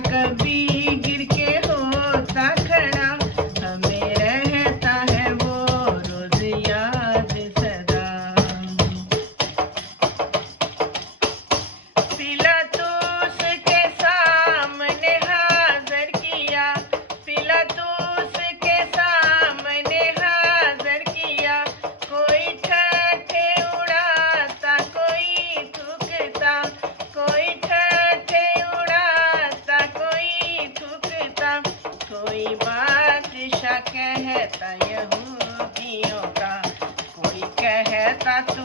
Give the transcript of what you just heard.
कभी गिर के होता खड़ा, हमें रहता है वो रोज याद सदा। पिलातूस के सामने हाजिर किया, पिलातूस के सामने हाजिर किया। कोई ठट्ठे उड़ाता, कोई थूकता, कोई ठट्ठे उड़ाता, कोई थूकता। कोई बादशाह कहता यहूदियों का, कोई कहता तू